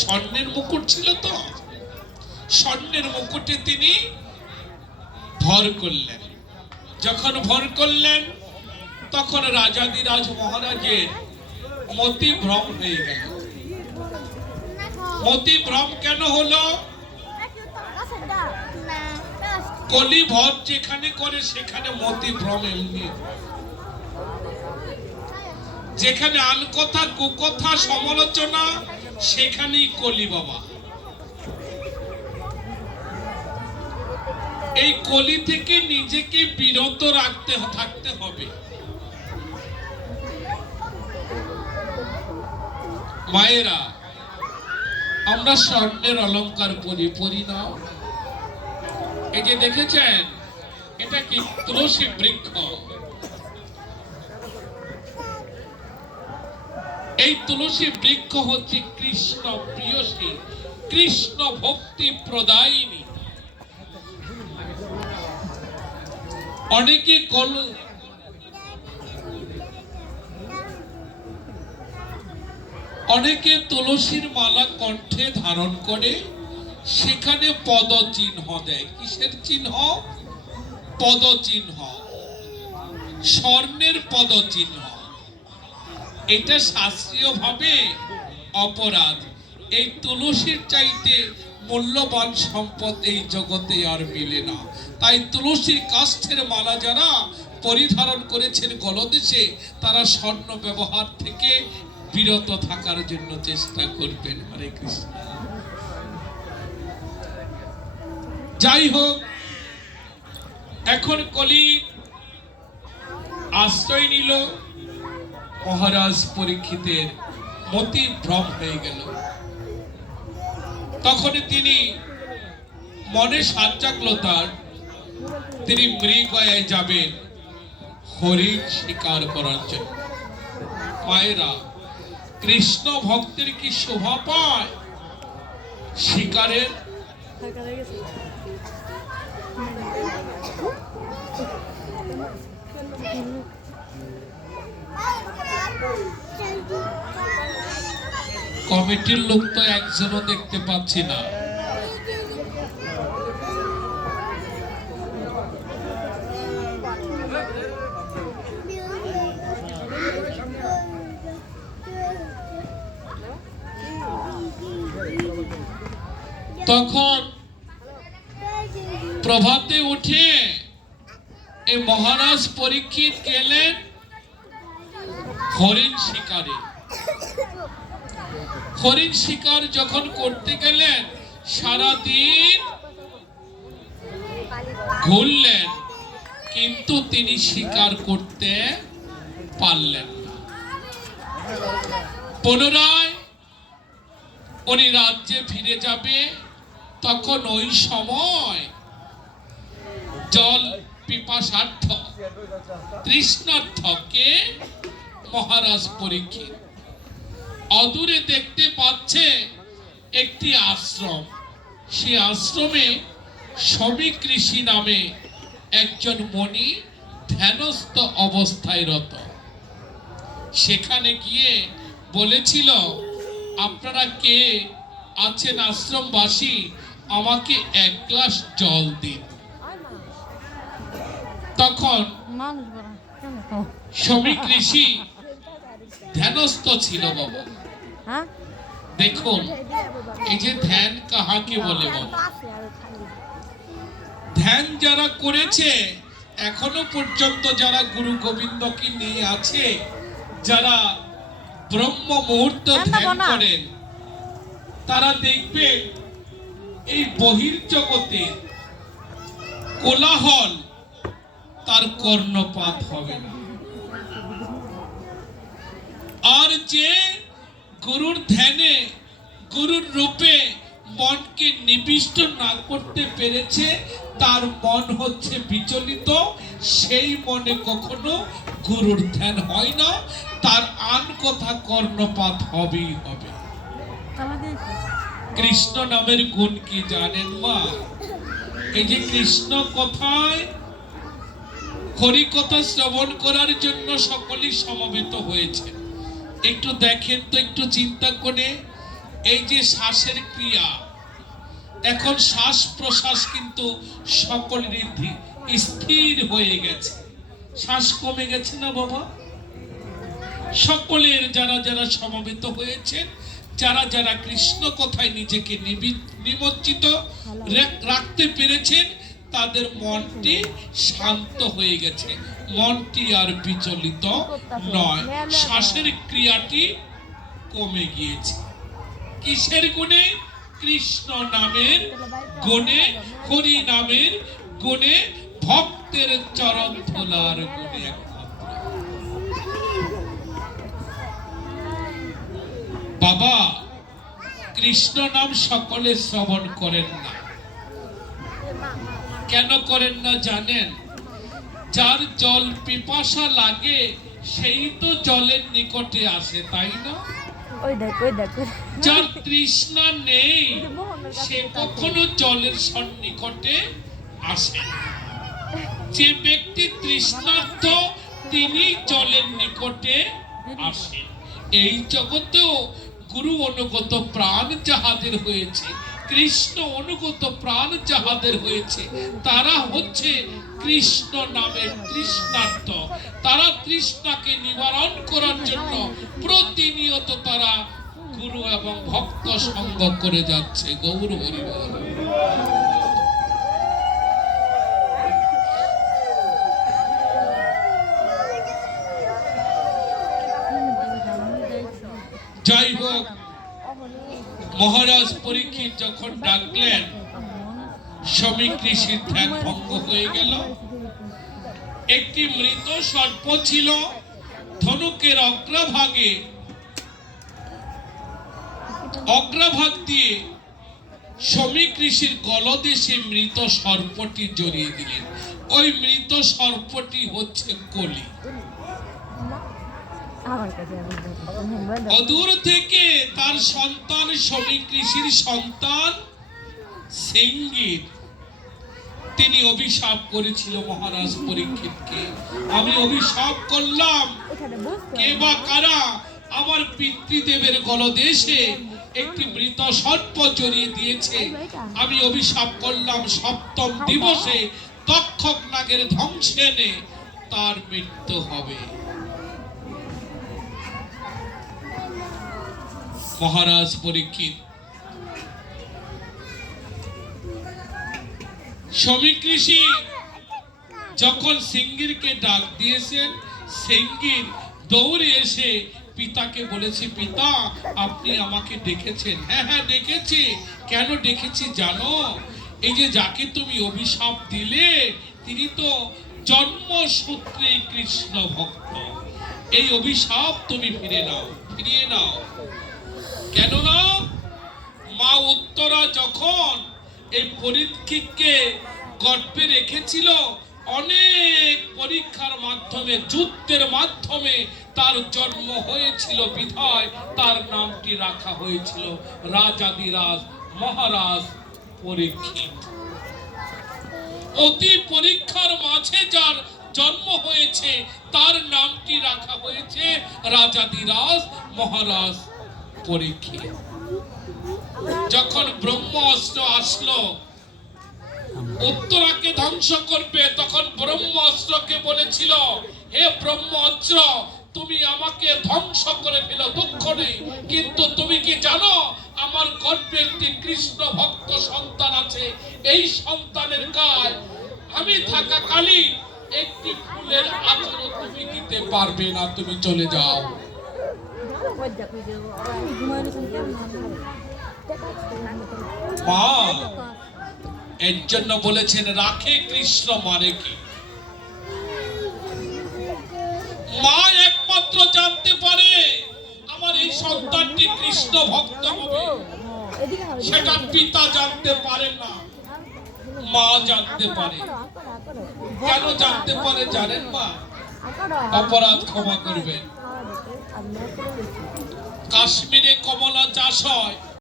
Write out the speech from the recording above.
স্বর্ণের মুকুট ছিল তো, স্বর্ণের মুকুটে তিনি ভর করলেন। যখন ভর করলেন তখন রাজাদিরাজ মহারাজের মতি ভ্রম হয়ে গেল। মতি ভ্রম কেন হলো? কলি ভর যেখানে করে সেখানে মতি ভ্রম এমনি, যেখানে আলকথা কুকথা সমালোচনা সেখানেই কলি বাবা। এই কলি থেকে নিজেকে বিরত থাকতে হবে। মায়েরা, আমরা স্বর্ণের অলংকার পরি না। এই যে দেখেছেন, এটা কি? তুলসী বৃক্ষ। এই তুলসী বৃক্ষ হচ্ছে কৃষ্ণ প্রিয়সী, কৃষ্ণ ভক্তি প্রদায়িনী। অনেকে তুলসীর মালা কণ্ঠে ধারণ করে, সেখানে পদ চিহ্ন দেয়। কিসের চিহ্ন? পদ চিহ্ন, স্বর্ণের পদ চিহ্ন। এটা শাস্ত্রীয় ভাবে অপরাধ। এই তুলসীর চাইতে মূল্যবান সম্পদ এই জগতে আর মিলে না। তাই তুলসীর কাষ্ঠের মালা যারা পরিধারণ করেছেন গলদেশে, তারা স্বর্ণ ব্যবহার থেকে বিরত থাকার জন্য চেষ্টা করবেন। হরে কৃষ্ণ। যাই হোক, এখন কলি আশ্রয় নিল। মহারাজ পরীক্ষিতের মতি ভ্রম হয়ে গেল। তখন তিনি মনে সাজ জাগলো তার, তিনি মৃগয়ায় যাবেন হরিণ শিকার করার জন্য। মায়েরা, কৃষ্ণ ভক্তের কি শোভা পায় শিকারের? কমিটির লোক তো একজনও দেখতে পাচ্ছি না। তখন প্রভাতে উঠে এই মহারাজ পরীক্ষিত গেলেন হরিণ শিকারে। হরিণ শিকার যখন করতে গেলেন, সারাদিন ঘুরলেন, কিন্তু তিনি শিকার করতে পারলেন না। পুনরায় উনি রাজ্যে ফিরে যাবে। তখন ওই সময় জল পিপাসার্থ তৃষ্ণার্থকে মহারাজ পরীক্ষিত অদূরে দেখতে পাচ্ছে একটি আশ্রম। সে আশ্রমে শ্রমিক ঋষি নামে একজন মণি ধ্যানস্থ অবস্থায় রত। সেখানে গিয়ে বলেছিল, আপনারা কে আছেন আশ্রমবাসী, আমাকে এক গ্লাস জল দিন। তখন শ্রমিক ঋষি ধ্যানস্থ ছিল বাবা। দেখুন, এই যে ধ্যান কাহাকে বলে বাবা? ধ্যান যারা করেছে, এখনো পর্যন্ত যারা গুরু গোবিন্দকে নিয়ে আছে, যারা ব্রহ্ম মুহূর্ত ধ্যান করেন, তারা দেখবেন এই বহির্জগতে কোলাহল তার কর্ণপাত হবে না। আর যে গুরুর ধ্যানে, গুরুর রূপে মনকে নিবিষ্ট না করতে পেরেছে, তার মন হচ্ছে বিচলিত। সেই মনে কখনো গুরুর ধ্যান হয় না, তার আন কথা কর্ণপাত হবেই হবে। কৃষ্ণ নামের গুণ কি জানেন মা? এই যে কৃষ্ণ কথায়, হরি কথা শ্রবণ করার জন্য সকলেই সমবেত হয়েছে। একটু দেখেন তো, একটু চিন্তা করে, এই যে শ্বাসের ক্রিয়া, এখন শ্বাস প্রশ্বাস কিন্তু সকলেরই স্থির হয়ে গেছে। শ্বাস কমে গেছে না বাবা? সকলের যারা যারা সমবেত হয়েছেন, যারা যারা কৃষ্ণ কথায় নিজেকে নিমজ্জিত রাখতে পেরেছেন, তাদের মনটি শান্ত হয়ে গেছে, মনটি আর বিচলিত নয়। শ্বাসের ক্রিয়াটি কমে গিয়েছে। কিসের গুণে? কৃষ্ণ নামের গুণে, হরি নামের গুণে, ভক্তের চরণ ধুলার গুণে। বাবা, কৃষ্ণ নাম সকলে শ্রবণ করেন না। কেন করেন না জানেন? যার জল পিপাসা লাগে সেই তো জলের নিকটে আসে, তাই না? যার তৃষ্ণা নেই সে কখনো জলের সন্নিকটে আসে। যে ব্যক্তি তৃষ্ণার্ত তিনি জলের নিকটে আসেন। এই জগতেও গুরু অনুগত প্রাণ যাহাদের হয়েছে, কৃষ্ণ অনুগত প্রাণ যাহাদের হয়েছে, তারা হচ্ছে কৃষ্ণ নামের তৃষ্ণার্ত। তারা তৃষ্ণাকে নিবারণ করার জন্য প্রতিনিয়ত তারা গুরু এবং ভক্ত সঙ্গ করে যাচ্ছে। গৌর হরি বল। যাই হোক, মহারাজ পরীক্ষিত যখন ডাকলেন, শমী ঋষির ধ্যান ভঙ্গ হয়ে গেল। একটি মৃত সর্প ছিল ধনুকের অগ্রভাগ দিয়ে শমী ঋষির গলদেশে মৃত সর্পটি জড়িয়ে দিলেন। ওই মৃত সর্পটি হচ্ছে কলি। অদূর থেকে তার সন্তান শমী ঋষির সন্তান সিঙ্গির, তিনি অভিশাপ করেছিল মহারাজ পরীক্ষিতকে, আমি অভিশাপ করলাম, কে বা কারা আমার পিতৃদেবের গলদেশে একটি মৃত সর্প জড়িয়ে দিয়েছে। আমি অভিশাপ করলাম সপ্তম দিবসে তক্ষক নাগের ধ্বংসেনে তার মৃত্যু হবে। মহারাজ পরীক্ষিত শমী ঋষি যখন সিঙ্গিরকে ডাক দিয়েছেন, সিঙ্গির দৌড়ে এসে পিতাকে বলেছে, পিতা আপনি আমাকে ডেকেছেন? হ্যাঁ হ্যাঁ ডেকেছি। কেন ডেকেছি জানো? এই যে যাকে তুমি অভিশাপ দিলে তিনি তো জন্মসূত্রে কৃষ্ণ ভক্ত। এই অভিশাপ তুমি ফিরিয়ে নাও। কেননা মা উত্তরা যখন এই পরীক্ষিতকে গর্ভে রেখেছিল, অনেক পরীক্ষার মাধ্যমে, যুদ্ধের মাধ্যমে তার জন্ম হয়েছিল, বিধায় তার নামটি রাখা হয়েছিল রাজাধিরাজ মহারাজ পরীক্ষিত। অতি পরীক্ষার মাঝে যার জন্ম হয়েছে তার নামটি রাখা হয়েছে রাজাধিরাজ মহারাজ পরীক্ষিত। যখন ব্রহ্মাস্ত্র আসলো উত্তরাকে ধ্বংস করবে, তখন ব্রহ্মাস্ত্রকে বলেছিল, হে ব্রহ্মাস্ত্র তুমি আমাকে ধ্বংস করে ফেলো, দুঃখ নেই, কিন্তু তুমি কি জানো আমার গর্ভে একটি কৃষ্ণ ভক্ত সন্তান আছে। এই সন্তানের গায়ে আমি থাকাকালীন একটি ফুলের আঁচড়ও তুমি দিতে পারবে না, তুমি চলে যাও। মা এর জন্য বলেছেন, রাখে কৃষ্ণ মানে কি। মা একমাত্র জানতে পারে আমার এই সন্তানটি কৃষ্ণ ভক্ত হবে, সেটা পিতা জানতে পারে না, মা জানতে পারে। কেন জানতে পারে জানেন মা? অপরাধ ক্ষমা করবেন। কাশ্মীরে কমলা চাষ হয়,